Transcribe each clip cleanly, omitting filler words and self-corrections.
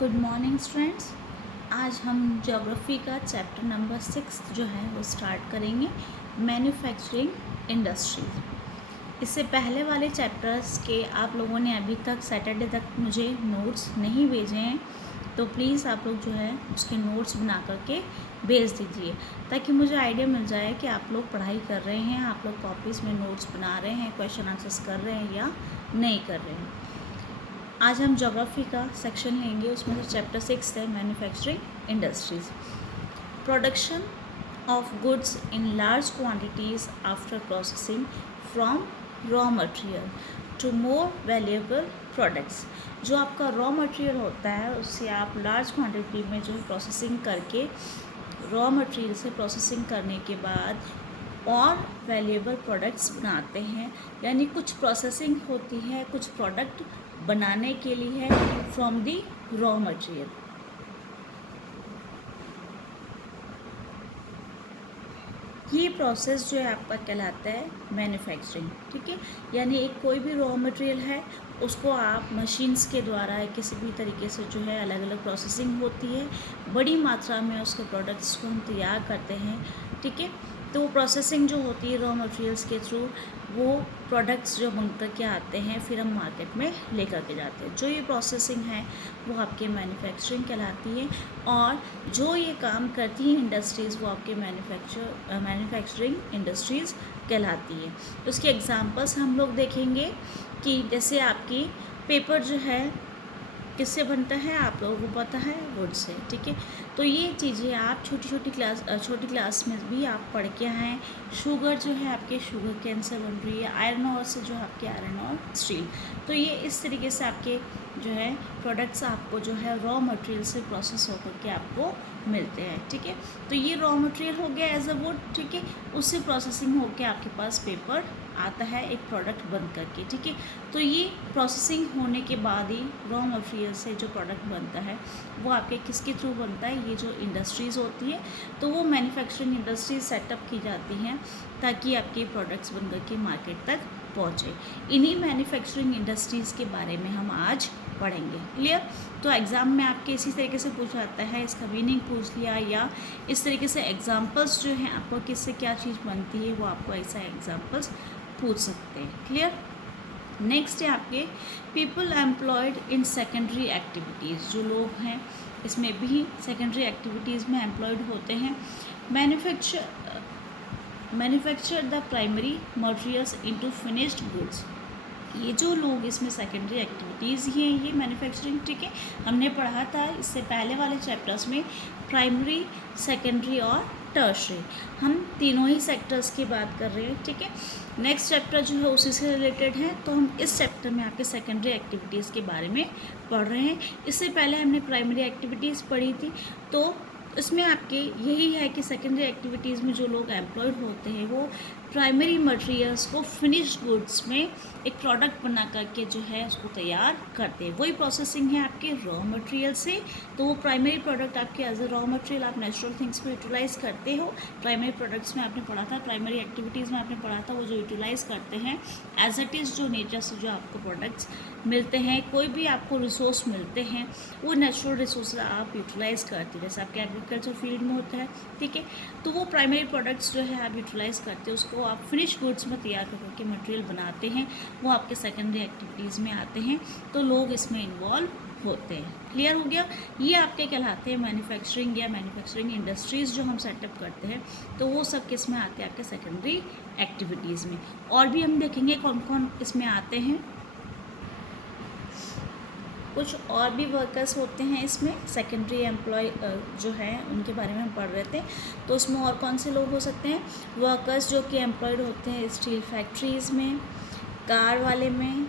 Good morning students. आज हम geography का चैप्टर नंबर 6 जो है वो स्टार्ट करेंगे, मैन्युफैक्चरिंग इंडस्ट्रीज। इससे पहले वाले चैप्टर्स के आप लोगों ने अभी तक सैटरडे तक मुझे नोट्स नहीं भेजे हैं, तो प्लीज़ आप लोग जो है उसके नोट्स बना करके भेज दीजिए, ताकि मुझे आइडिया मिल जाए कि आप लोग पढ़ाई कर रहे हैं, आप लोग कॉपीज़ में नोट्स बना रहे हैं, क्वेश्चन आंसर्स कर रहे हैं या नहीं कर रहे हैं। आज हम ज्योग्राफी का सेक्शन लेंगे, उसमें से चैप्टर 6 है manufacturing industries. Production of goods in large quantities after processing from raw material to more valuable products. जो आपका रॉ मटेरियल होता है उससे आप लार्ज क्वांटिटी में जो प्रोसेसिंग करके, रॉ मटेरियल से प्रोसेसिंग करने के बाद और वैल्यूएबल प्रोडक्ट्स बनाते हैं। यानी कुछ प्रोसेसिंग होती है, कुछ प्रोडक्ट बनाने के लिए है फ्रॉम दी रॉ मटेरियल। ये प्रोसेस जो है आपका कहलाता है मैन्युफैक्चरिंग, ठीक है। यानी एक कोई भी रॉ मटेरियल है उसको आप मशीन्स के द्वारा किसी भी तरीके से जो है अलग अलग प्रोसेसिंग होती है, बड़ी मात्रा में उसके प्रोडक्ट्स को हम तैयार करते हैं, ठीक है। तो प्रोसेसिंग जो होती है रॉ मटेरियल्स के थ्रू, वो प्रोडक्ट्स जो बन कर के आते हैं फिर हम मार्केट में लेकर के जाते हैं। जो ये प्रोसेसिंग है वो आपके मैन्युफैक्चरिंग कहलाती है, और जो ये काम करती हैं इंडस्ट्रीज़ वो आपके मैन्युफैक्चरिंग इंडस्ट्रीज़ कहलाती है। उसके एग्जांपल्स हम लोग देखेंगे कि जैसे आपकी पेपर जो है किससे बनता है, आप लोगों को पता है, वुड से, ठीक है। तो ये चीज़ें आप छोटी छोटी क्लास में भी आप पढ़ के आए हैं। शुगर जो है आपके शुगर केन से बन रही है, आयरन और से जो आपके आयरन और स्टील। तो ये इस तरीके से आपके जो है प्रोडक्ट्स आपको जो है रॉ मटेरियल से प्रोसेस होकर के आपको मिलते हैं, ठीक है। तो ये रॉ मटेरियल हो गया एज अ वुड, ठीक है। उससे प्रोसेसिंग होकर आपके पास पेपर आता है एक प्रोडक्ट बन करके, ठीक है। तो ये प्रोसेसिंग होने के बाद ही रॉ मटेरियल से जो प्रोडक्ट बनता है वो आपके किसके थ्रू बनता है, ये जो इंडस्ट्रीज़ होती है, तो वो मैन्युफैक्चरिंग इंडस्ट्रीज सेटअप की जाती हैं ताकि आपके प्रोडक्ट्स बन करके मार्केट तक पहुँचे। इन्हीं मैन्युफैक्चरिंग इंडस्ट्रीज़ के बारे में हम आज पढ़ेंगे, क्लियर। तो एग्ज़ाम में आपके इसी तरीके से पूछा जाता है, इसका मीनिंग पूछ लिया, या इस तरीके से एग्जाम्पल्स जो हैं आपको किससे क्या चीज़ बनती है वो आपको ऐसा एग्जाम्पल्स पूछ सकते हैं, क्लियर। नेक्स्ट है आपके people employed in secondary activities. जो लोग हैं इसमें भी सेकेंडरी एक्टिविटीज़ में एम्प्लॉयड होते हैं। Manufacture the primary materials into finished goods. ये जो लोग इसमें सेकेंडरी एक्टिविटीज़ ही हैं, ये मैन्युफैक्चरिंग, ठीक है। हमने पढ़ा था इससे पहले वाले चैप्टर्स में प्राइमरी, सेकेंडरी और टर्शरी, हम तीनों ही सेक्टर्स की बात कर रहे हैं, ठीक है। नेक्स्ट चैप्टर जो है उसी से रिलेटेड है, तो हम इस चैप्टर में आपके सेकेंडरी एक्टिविटीज़ के बारे में पढ़ रहे हैं। इससे पहले हमने प्राइमरी एक्टिविटीज़ पढ़ी थी, तो इसमें आपके यही है कि सेकेंडरी एक्टिविटीज़ में जो लोग एम्प्लॉयड होते हैं वो प्राइमरी मटेरियल्स को फिनिश्ड गुड्स में एक प्रोडक्ट बना करके जो है उसको तैयार करते हैं। वही प्रोसेसिंग है आपके रॉ मटेरियल से, तो वो प्राइमरी प्रोडक्ट आपके एज अ रॉ मटेरियल आप नेचुरल थिंग्स को यूटिलाइज़ करते हो। प्राइमरी प्रोडक्ट्स में आपने पढ़ा था, प्राइमरी एक्टिविटीज़ में आपने पढ़ा था, वो जो यूटिलाइज़ करते हैं एज इट इज़, जो नेचर से जो आपको प्रोडक्ट्स मिलते हैं, कोई भी आपको रिसोर्स मिलते हैं वो नेचुरल रिसोर्स आप यूटिलाइज़ करते हैं, जैसे आपके एग्रीकल्चर फील्ड में होता है, ठीक है। तो वो प्राइमरी प्रोडक्ट्स जो है आप यूटिलाइज़ करते हैं, उसको आप फिनिश गुड्स में तैयार करके मटेरियल बनाते हैं, वो आपके सेकेंडरी एक्टिविटीज़ में आते हैं, तो लोग इसमें इन्वॉल्व होते हैं, क्लियर हो गया। ये आपके कहलाते हैं मैन्युफैक्चरिंग या मैन्युफैक्चरिंग इंडस्ट्रीज़ जो हम सेटअप करते हैं, तो वो सब किस में आते हैं, आपके सेकेंडरी एक्टिविटीज़ में। और भी हम देखेंगे कौन कौन इसमें आते हैं। कुछ और भी वर्कर्स होते हैं इसमें, सेकेंडरी एम्प्लॉय जो है उनके बारे में हम पढ़ रहे थे। तो उसमें और कौन से लोग हो सकते हैं, वर्कर्स जो कि एम्प्लॉयड होते हैं स्टील फैक्ट्रीज़ में, कार वाले में,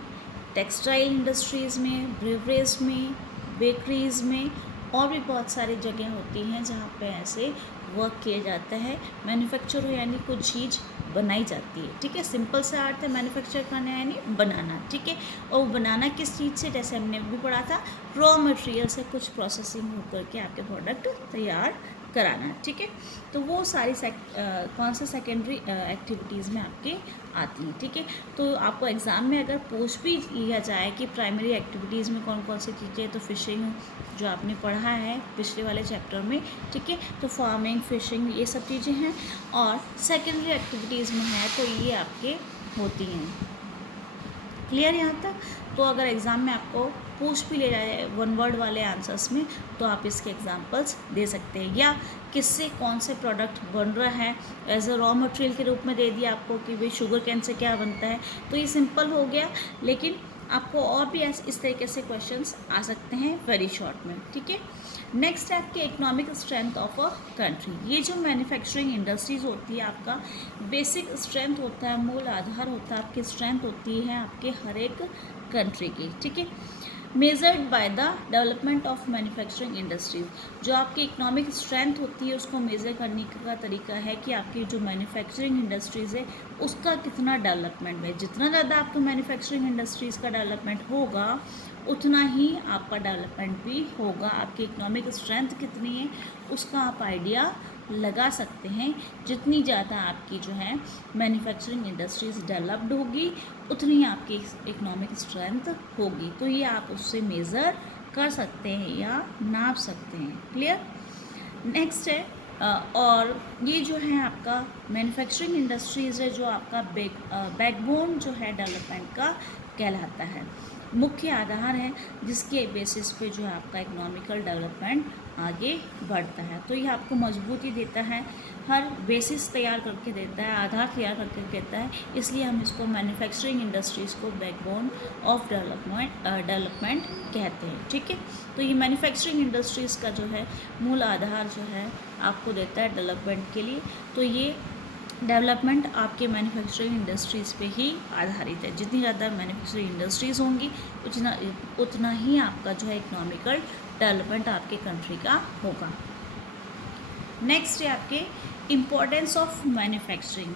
टेक्सटाइल इंडस्ट्रीज़ में, ब्रेवरीज में, बेकरीज़ में, और भी बहुत सारी जगह होती हैं जहाँ पे ऐसे वर्क किया जाता है। मैन्युफैक्चर यानी कुछ चीज़ बनाई जाती है, ठीक है। सिंपल से अर्थ है मैन्युफैक्चर करना यानी बनाना, ठीक है। और बनाना किस चीज़ से, जैसे हमने भी पढ़ा था, रॉ मटेरियल से कुछ प्रोसेसिंग होकर के आपके प्रोडक्ट तैयार कराना, ठीक है। तो वो सारी कौन से सेकेंडरी एक्टिविटीज़ में आपके आती हैं, ठीक है। तो आपको एग्ज़ाम में अगर पूछ भी लिया जाए कि प्राइमरी एक्टिविटीज़ में कौन कौन सी चीज़ें, तो फिशिंग जो आपने पढ़ा है पिछले वाले चैप्टर में, ठीक है, तो फार्मिंग, फिशिंग, ये सब चीज़ें हैं। और सेकेंडरी एक्टिविटीज़ में है तो ये आपके होती हैं। क्लियर यहाँ तक? तो अगर एग्ज़ाम में आपको पूछ भी ले जाए वन वर्ड वाले आंसर्स में, तो आप इसके एग्जांपल्स दे सकते हैं, या किससे कौन से प्रोडक्ट बन रहा है एज अ रॉ मटेरियल के रूप में दे दिया आपको कि भाई शुगर कैन से क्या बनता है। तो ये सिंपल हो गया, लेकिन आपको और भी इस तरीके से क्वेश्चंस आ सकते हैं वेरी शॉर्ट में, ठीक है। नेक्स्ट है आपकी economic strength of a country. ये जो मैन्युफैक्चरिंग इंडस्ट्रीज़ होती है, आपका बेसिक स्ट्रेंथ होता है, मूल आधार होता है, आपकी स्ट्रेंथ होती है आपके हर एक कंट्री की, ठीक है। Measured by the development of manufacturing industries, जो आपकी इकोनॉमिक स्ट्रेंथ होती है उसको मेज़र करने का तरीका है कि आपकी जो मैन्युफैक्चरिंग इंडस्ट्रीज़ है उसका कितना डेवलपमेंट है। जितना ज़्यादा आपका मैन्युफैक्चरिंग इंडस्ट्रीज़ का डेवलपमेंट होगा उतना ही आपका डेवलपमेंट भी होगा। आपकी इकोनॉमिक स्ट्रेंथ कितनी है उसका आप आइडिया लगा सकते हैं। जितनी ज़्यादा आपकी जो है मैन्युफैक्चरिंग इंडस्ट्रीज़ डेवलप्ड होगी उतनी ही आपकी इकोनॉमिक स्ट्रेंथ होगी। तो ये आप उससे मेज़र कर सकते हैं या नाप सकते हैं। क्लियर? नेक्स्ट है और ये जो है आपका मैन्युफैक्चरिंग इंडस्ट्रीज़ है जो आपका बैकबोन जो है डेवलपमेंट का कहलाता है, मुख्य आधार है जिसके बेसिस पे जो है आपका इकोनॉमिकल डेवलपमेंट आगे बढ़ता है। तो ये आपको मजबूती देता है, हर बेसिस तैयार करके देता है, आधार तैयार करके देता है। इसलिए हम इसको मैन्युफैक्चरिंग इंडस्ट्रीज़ को बैकबोन ऑफ डेवलपमेंट कहते हैं, ठीक है। तो ये मैन्युफैक्चरिंग इंडस्ट्रीज़ का जो है मूल आधार जो है आपको देता है डेवलपमेंट के लिए। तो ये डेवलपमेंट आपके मैन्युफैक्चरिंग इंडस्ट्रीज़ पे ही आधारित है। जितनी ज़्यादा मैन्युफैक्चरिंग इंडस्ट्रीज़ होंगी उतना ही आपका जो है इकोनॉमिकल डेवलपमेंट आपके कंट्री का होगा। नेक्स्ट है आपके इम्पोर्टेंस ऑफ मैन्युफैक्चरिंग।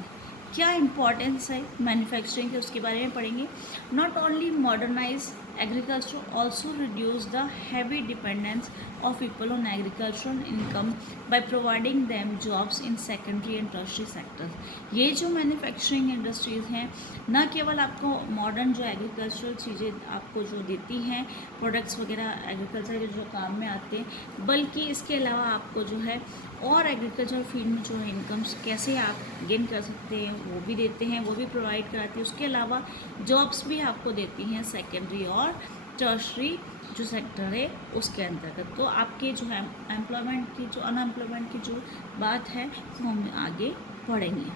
क्या इम्पोर्टेंस है मैन्युफैक्चरिंग के उसके बारे में पढ़ेंगे। Not only modernise agriculture also reduce the heavy dependence of people on agricultural income by providing them jobs in secondary and tertiary sectors। ये जो मैन्युफैक्चरिंग इंडस्ट्रीज़ हैं न केवल आपको मॉडर्न जो एग्रीकल्चरल चीज़ें आपको जो देती हैं, प्रोडक्ट्स वगैरह एग्रीकल्चर के जो काम में आते हैं, बल्कि इसके अलावा आपको जो है और एग्रीकल्चर फील्ड में जो है इनकम्स कैसे आप गेन कर सकते हैं वो भी देते हैं, वो भी प्रोवाइड कराती है। उसके अलावा जॉब्स भी आपको देती हैं सेकेंडरी और टर्शरी जो सेक्टर है उसके अंतर्गत। तो आपके जो है एम्प्लॉयमेंट की जो अनएम्प्लॉयमेंट की जो बात है वो हम आगे पढ़ेंगे।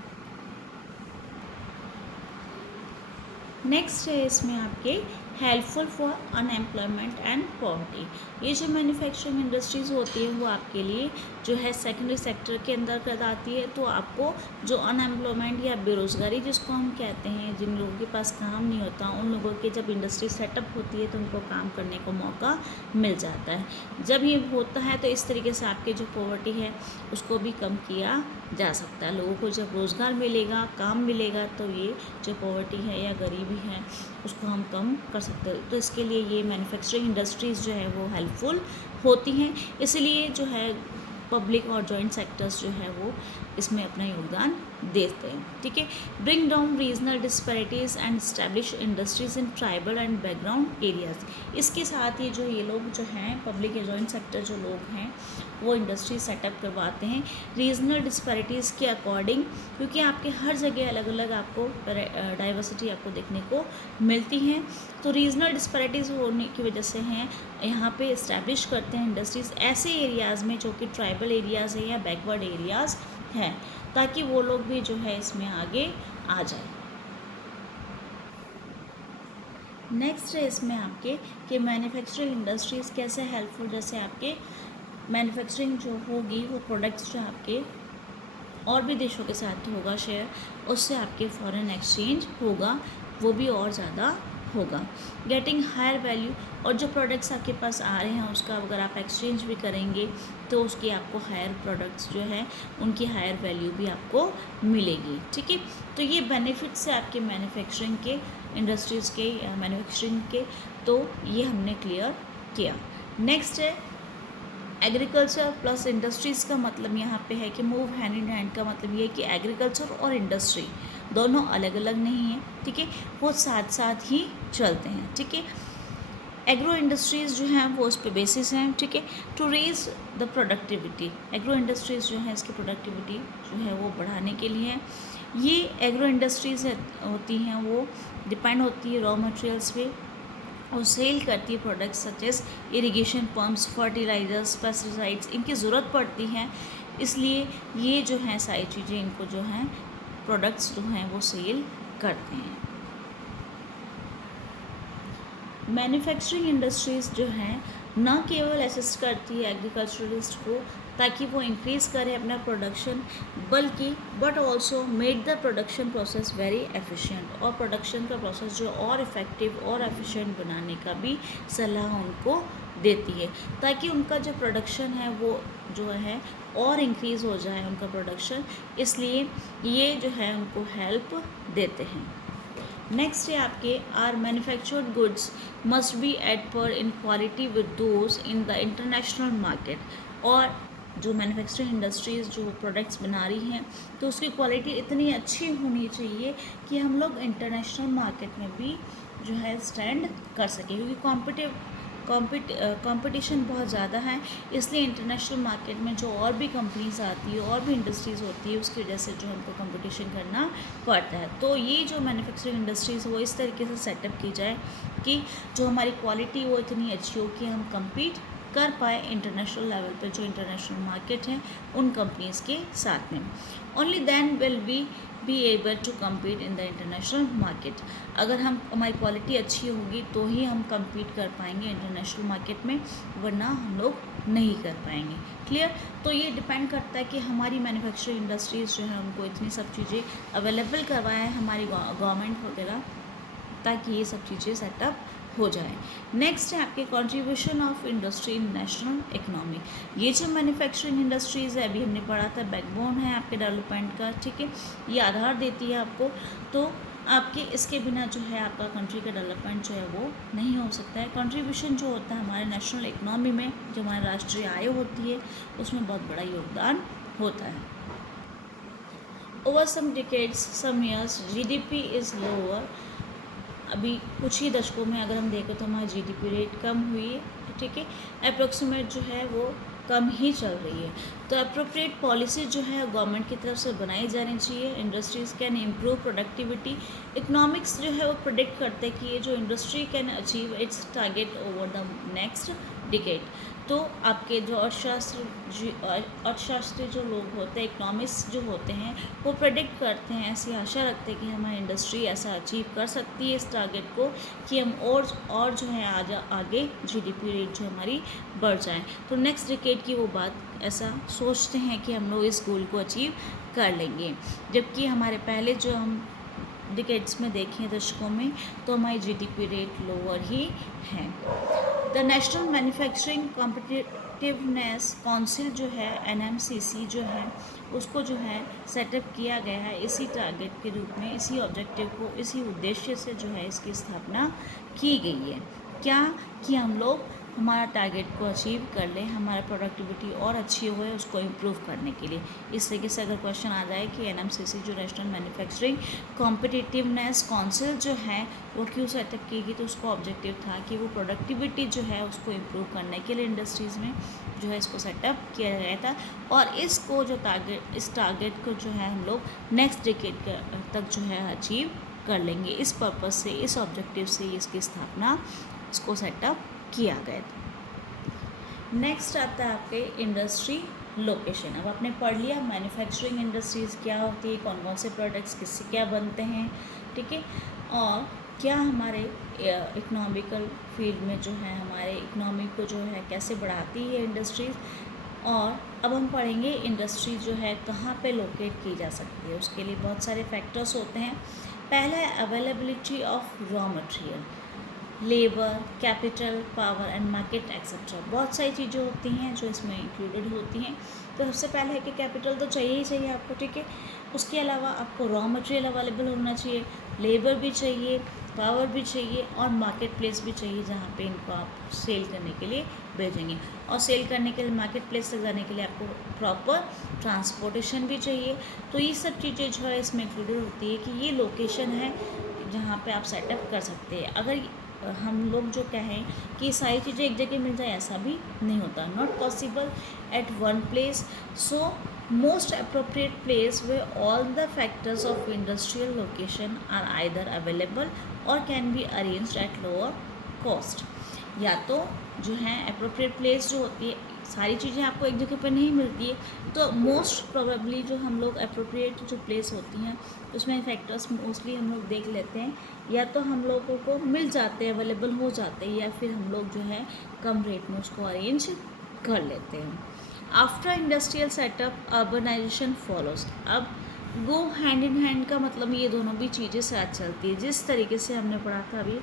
नेक्स्ट है इसमें आपके helpful for unemployment and poverty. ये जो मैन्युफैक्चरिंग इंडस्ट्रीज़ होती है वो आपके लिए जो है सेकेंडरी सेक्टर के अंदर आती है। तो आपको जो अनएम्प्लॉयमेंट या बेरोज़गारी जिसको हम कहते हैं, जिन लोगों के पास काम नहीं होता, उन लोगों के जब इंडस्ट्री सेटअप होती है तो उनको काम करने का मौका मिल जाता है। जब ये होता है तो इस तरीके से आपकी जो पॉवर्टी है उसको भी कम किया जा सकता है। लोगों को जब रोज़गार मिलेगा, काम मिलेगा, तो ये जो पॉवर्टी है या गरीबी है उसको हम कम कर सकते हैं। तो इसके लिए ये मैन्युफैक्चरिंग इंडस्ट्रीज़ जो है वो हेल्पफुल होती हैं। इसलिए जो है पब्लिक और जॉइंट सेक्टर्स जो है वो इसमें अपना योगदान देते हैं, ठीक है। Bring down regional disparities and establish industries in tribal and background areas. इसके साथ ही जो ये लोग जो हैं पब्लिक या जॉइंट सेक्टर जो लोग हैं वो इंडस्ट्री सेटअप करवाते हैं रीजनल डिस्पैरिटीज़ के अकॉर्डिंग, क्योंकि आपके हर जगह अलग अलग आपको डाइवर्सिटी आपको देखने को मिलती हैं। तो रीजनल डिस्पैरिटीज़ होने की वजह से हैं यहाँ पे इस्टेब्लिश करते हैं इंडस्ट्रीज़ ऐसे एरियाज़ में जो कि ट्राइबल एरियाज़ हैं या बैकवर्ड एरियाज़ हैं, ताकि वो लोग भी जो है इसमें आगे आ जाए। नेक्स्ट है इसमें आपके कि मैन्युफैक्चरिंग इंडस्ट्रीज़ कैसे हेल्पफुल, जैसे आपके मैन्युफैक्चरिंग जो होगी वो प्रोडक्ट्स जो आपके और भी देशों के साथ होगा शेयर, उससे आपके फॉरेन एक्सचेंज होगा वो भी और ज़्यादा होगा। गेटिंग हायर वैल्यू, और जो प्रोडक्ट्स आपके पास आ रहे हैं उसका अगर आप एक्सचेंज भी करेंगे तो उसकी आपको हायर प्रोडक्ट्स जो है उनकी हायर वैल्यू भी आपको मिलेगी, ठीक है। तो ये बेनिफिट्स है आपके मैन्युफैक्चरिंग के इंडस्ट्रीज़ के या मैन्युफैक्चरिंग के, तो ये हमने क्लियर किया। नेक्स्ट है एग्रीकल्चर प्लस इंडस्ट्रीज़ का मतलब यहाँ पे है कि मूव हैंड इन हैंड का मतलब ये है कि एग्रीकल्चर और इंडस्ट्री दोनों अलग अलग नहीं हैं, ठीक है, वो साथ साथ ही चलते हैं, ठीक है। एग्रो इंडस्ट्रीज़ जो हैं वो उस पे बेसिस हैं, ठीक है, to raise the productivity. Agro industries जो है इसकी प्रोडक्टिविटी जो है वो बढ़ाने के लिए हैं। ये एग्रो इंडस्ट्रीज़ होती हैं वो डिपेंड होती है रॉ मटेरियल्स पे और सेल करती है products such as irrigation pumps, fertilisers, pesticides, इनकी ज़रूरत पड़ती है, इसलिए ये जो हैं सारी चीज़ें इनको जो हैं प्रोडक्ट्स जो हैं वो सेल करते हैं। मैन्युफैक्चरिंग इंडस्ट्रीज़ जो हैं न केवल असिस्ट करती है एग्रीकल्चरलिस्ट को ताकि वो इंक्रीज़ करे अपना प्रोडक्शन, बल्कि but also made the production process very efficient, और प्रोडक्शन का प्रोसेस जो और इफ़ेक्टिव और एफिशिएंट बनाने का भी सलाह उनको देती है ताकि उनका जो प्रोडक्शन है वो जो है और इंक्रीज़ हो जाए उनका प्रोडक्शन, इसलिए ये जो है उनको हेल्प देते हैं। नेक्स्ट है आपके are manufactured goods must be at par in quality with those in the international market, और जो मैन्युफैक्चरिंग इंडस्ट्रीज़ जो प्रोडक्ट्स बना रही हैं तो उसकी क्वालिटी इतनी अच्छी होनी चाहिए कि हम लोग इंटरनेशनल मार्केट में भी जो है स्टैंड कर सकें, क्योंकि कंपटीशन बहुत ज़्यादा है, इसलिए इंटरनेशनल मार्केट में जो और भी कंपनीज आती है और भी इंडस्ट्रीज़ होती है उसकी वजह से जो हमको कंपटीशन करना पड़ता है। तो ये जो मैन्युफैक्चरिंग इंडस्ट्रीज़ वो इस तरीके से सेटअप की जाए कि जो हमारी क्वालिटी वो इतनी अच्छी हो कि हम कम्पीट कर पाए इंटरनेशनल लेवल पे, जो इंटरनेशनल मार्केट है उन कंपनीज़ के साथ में। Only then will we be able to compete in the international market. अगर हमारी क्वालिटी अच्छी होगी तो ही हम कम्पीट कर पाएंगे इंटरनेशनल मार्केट में, वरना हम लोग नहीं कर पाएंगे। क्लियर? तो ये डिपेंड करता है कि हमारी मैन्युफैक्चरिंग इंडस्ट्रीज़ जो है उनको इतनी सब चीज़ें अवेलेबल करवाएं हमारी गवर्नमेंट वगैरह, ताकि ये सब चीज़ें सेटअप हो जाए। नेक्स्ट है आपके contribution of industry in national economy. ये जो मैन्युफैक्चरिंग इंडस्ट्रीज़ है अभी हमने पढ़ा था, बैकबोन है आपके डेवलपमेंट का, ठीक है, ये आधार देती है आपको, तो आपके इसके बिना जो है आपका कंट्री का डेवलपमेंट जो है वो नहीं हो सकता है। कंट्रीब्यूशन जो होता है हमारे नेशनल इकोनॉमी में, जो हमारी राष्ट्रीय आय होती है उसमें बहुत बड़ा योगदान होता है। Over some decades some years GDP is lower. अभी कुछ ही दशकों में अगर हम देखें तो हमारी जीडीपी रेट कम हुई है, ठीक है, अप्रोक्सीमेट जो है वो कम ही चल रही है। तो अप्रोप्रिएट पॉलिसी जो है गवर्नमेंट की तरफ से बनाई जानी चाहिए। Industries can improve productivity. Economics जो है वो प्रेडिक्ट करते हैं कि ये जो industry can achieve it's target over the next decade. तो आपके जो अर्थशास्त्री जो लोग होते हैं, इकोनॉमिक्स जो होते हैं, वो प्रेडिक्ट करते हैं, ऐसी आशा रखते हैं कि हमारी इंडस्ट्री ऐसा अचीव कर सकती है इस टारगेट को कि हम और जो है आगे जीडीपी रेट जो हमारी बढ़ जाए। तो नेक्स्ट डिकेड की वो बात ऐसा सोचते हैं कि हम लोग इस गोल को अचीव कर लेंगे, जबकि हमारे पहले जो हम डिकेड्स में देखें दशकों में तो हमारी जीडीपी रेट लोअर ही है। The national manufacturing competitiveness council जो है एनएमसीसी जो है उसको जो है सेटअप किया गया है इसी टारगेट के रूप में, इसी ऑब्जेक्टिव को, इसी उद्देश्य से जो है इसकी स्थापना की गई है। क्या कि हम लोग हमारा टारगेट को अचीव कर लें, हमारा प्रोडक्टिविटी और अच्छी हो उसको इम्प्रूव करने के लिए। इस तरीके से अगर क्वेश्चन आ जाए कि एनएमसीसी जो नेशनल मैन्युफैक्चरिंग कॉम्पिटिटिवनेस काउंसिल जो है वो क्यों सेटअप की गई, तो उसका ऑब्जेक्टिव था कि वो प्रोडक्टिविटी जो है उसको इम्प्रूव करने के लिए इंडस्ट्रीज़ में जो है इसको सेटअप किया गया था, और इसको जो इस टारगेट को जो है हम लोग नेक्स्ट डिकेड तक जो है अचीव कर लेंगे। इस पर्पज़ से, इस ऑब्जेक्टिव से इसकी स्थापना, इसको सेटअप किया गया था। नेक्स्ट आता है आपके इंडस्ट्री लोकेशन। अब आपने पढ़ लिया मैन्युफैक्चरिंग इंडस्ट्रीज़ क्या होती है, कौन कौन से प्रोडक्ट्स किससे क्या बनते हैं, ठीक है, और क्या हमारे इकोनॉमिकल फील्ड में जो है हमारे इकोनॉमी को जो है कैसे बढ़ाती है इंडस्ट्रीज़। और अब हम पढ़ेंगे इंडस्ट्री जो है कहाँ पे लोकेट की जा सकती है। उसके लिए बहुत सारे फैक्टर्स होते हैं। पहला है availability of raw material, labour, capital, power and market etcetera. बहुत सारी चीज़ें होती हैं जो इसमें इंक्लूडेड होती हैं। तो सबसे पहले है कि कैपिटल तो चाहिए ही चाहिए आपको, ठीक है, उसके अलावा आपको रॉ मटेरियल अवेलेबल होना चाहिए, लेबर भी चाहिए, पावर भी चाहिए और मार्केट प्लेस भी चाहिए जहाँ पे इनको आप सेल करने के लिए भेजेंगे। और सेल करने के लिए मार्केट प्लेस तक जाने के लिए आपको प्रॉपर ट्रांसपोर्टेशन भी चाहिए। तो ये सब चीज़ें जो है इसमें इंक्लूडेड होती है कि ये लोकेशन है जहाँ पे आप सेटअप कर सकते हैं। अगर हम लोग जो कहें कि सारी चीज़ें एक जगह मिल जाए, ऐसा भी नहीं होता, not possible at one place. So most appropriate place where all the factors of industrial location are either available or can be arranged at lower cost। या तो जो है appropriate place जो होती है, सारी चीज़ें आपको एक जगह पर नहीं मिलती है, तो मोस्ट प्रोबेबली जो हम लोग appropriate जो place होती हैं उसमें फैक्टर्स मोस्टली हम लोग देख लेते हैं, या तो हम लोगों को मिल जाते हैं, अवेलेबल हो जाते हैं, या फिर हम लोग जो है कम रेट में उसको अरेंज कर लेते हैं। After industrial setup urbanisation follows. अब गो हैंड इन हैंड का मतलब ये दोनों भी चीज़ें साथ चलती है। जिस तरीके से हमने पढ़ा था अभी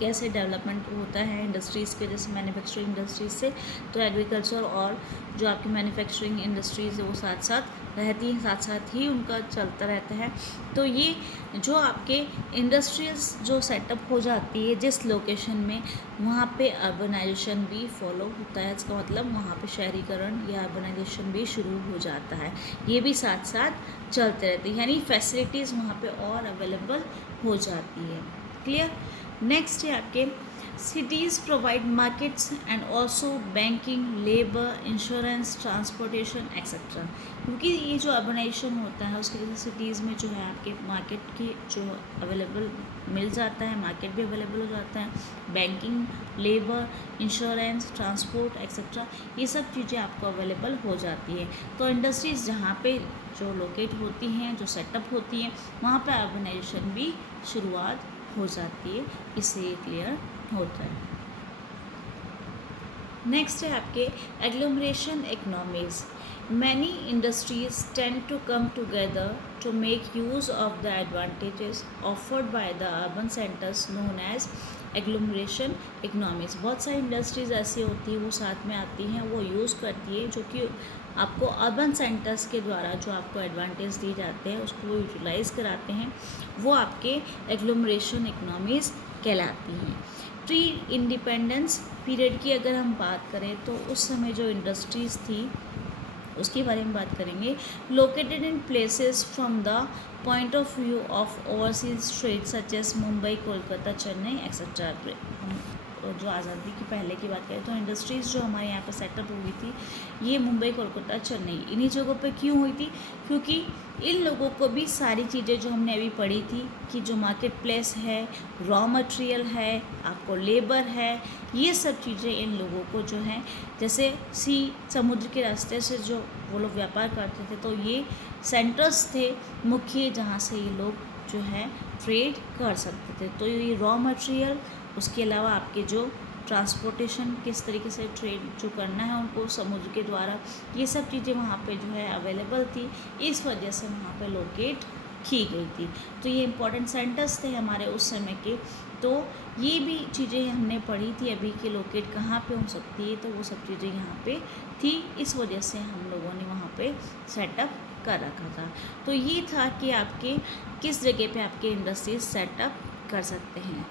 कैसे डेवलपमेंट होता है इंडस्ट्रीज़ के, जैसे मैन्युफैक्चरिंग इंडस्ट्रीज से, तो एग्रीकल्चर और जो आपकी मैन्युफैक्चरिंग इंडस्ट्रीज़ है वो साथ साथ रहती हैं, साथ साथ ही उनका चलता रहता है। तो ये जो आपके इंडस्ट्रीज जो सेटअप हो जाती है जिस लोकेशन में, वहाँ पे अर्बनाइजेशन भी फॉलो होता है। इसका मतलब वहाँ पे शहरीकरण या अर्बनाइजेशन भी शुरू हो जाता है। ये भी साथ साथ चलते रहते हैं, यानी फैसिलिटीज़ वहाँ पे और अवेलेबल हो जाती है। क्लियर। नेक्स्ट है आपके cities provide markets and also banking, labour, insurance, transportation etcetera. क्योंकि ये जो अर्बनाइजेशन होता है उसकी वजह से सिटीज़ में जो है आपके मार्केट की जो अवेलेबल मिल जाता है, मार्केट भी अवेलेबल हो जाता है, banking, labour, insurance, transport etcetera, ये सब चीज़ें आपको अवेलेबल हो जाती है। तो इंडस्ट्रीज़ जहाँ पे जो लोकेट होती हैं, जो सेटअप होती हैं, वहाँ पर अर्बनाइजेशन भी शुरुआत हो जाती है। इससे ये क्लियर होता है। नेक्स्ट है आपके agglomeration economies. Many industries tend to come together to make use of the advantages offered by the urban centres known as agglomeration economies. बहुत सारी इंडस्ट्रीज़ ऐसी होती है वो साथ में आती हैं, वो यूज़ करती है, जो कि आपको अर्बन सेंटर्स के द्वारा जो आपको एडवांटेज दिए जाते हैं उसको वो यूटिलाइज़ कराते हैं, वो आपके एग्लोमरेशन इकोनॉमीज़ कहलाती हैं। प्री इंडिपेंडेंस पीरियड की अगर हम बात करें तो उस समय जो इंडस्ट्रीज़ थी उसके बारे में बात करेंगे। Located in places from the point of view of overseas trade such as Mumbai, Kolkata, Chennai etcetera. जो आज़ादी की पहले की बात करें तो इंडस्ट्रीज़ जो हमारे यहाँ पर सेटअप हुई थी ये मुंबई, कोलकाता, चेन्नई, इन्हीं जगहों पे क्यों हुई थी? क्योंकि इन लोगों को भी सारी चीज़ें जो हमने अभी पढ़ी थी कि जो मार्केट प्लेस है, रॉ मटेरियल है, आपको लेबर है, ये सब चीज़ें इन लोगों को जो है, जैसे समुद्र के रास्ते से जो वो लोग व्यापार करते थे, तो ये सेंटर्स थे मुख्य जहाँ से ये लोग जो है ट्रेड कर सकते थे। तो ये रॉ मटेरियल, उसके अलावा आपके जो ट्रांसपोर्टेशन, किस तरीके से ट्रेड जो करना है उनको समुद्र के द्वारा, ये सब चीज़ें वहाँ पे जो है अवेलेबल थी, इस वजह से वहाँ पे लोकेट की गई थी। तो ये इंपॉर्टेंट सेंटर्स थे हमारे उस समय के। तो ये भी चीज़ें हमने पढ़ी थी अभी कि लोकेट कहाँ पे हो सकती है, तो वो सब चीज़ें यहाँ पे थी, इस वजह से हम लोगों ने वहाँ पे सेटअप कर रखा था। तो ये था कि आपके किस जगह पे आपके इंडस्ट्रीज सेटअप कर सकते हैं।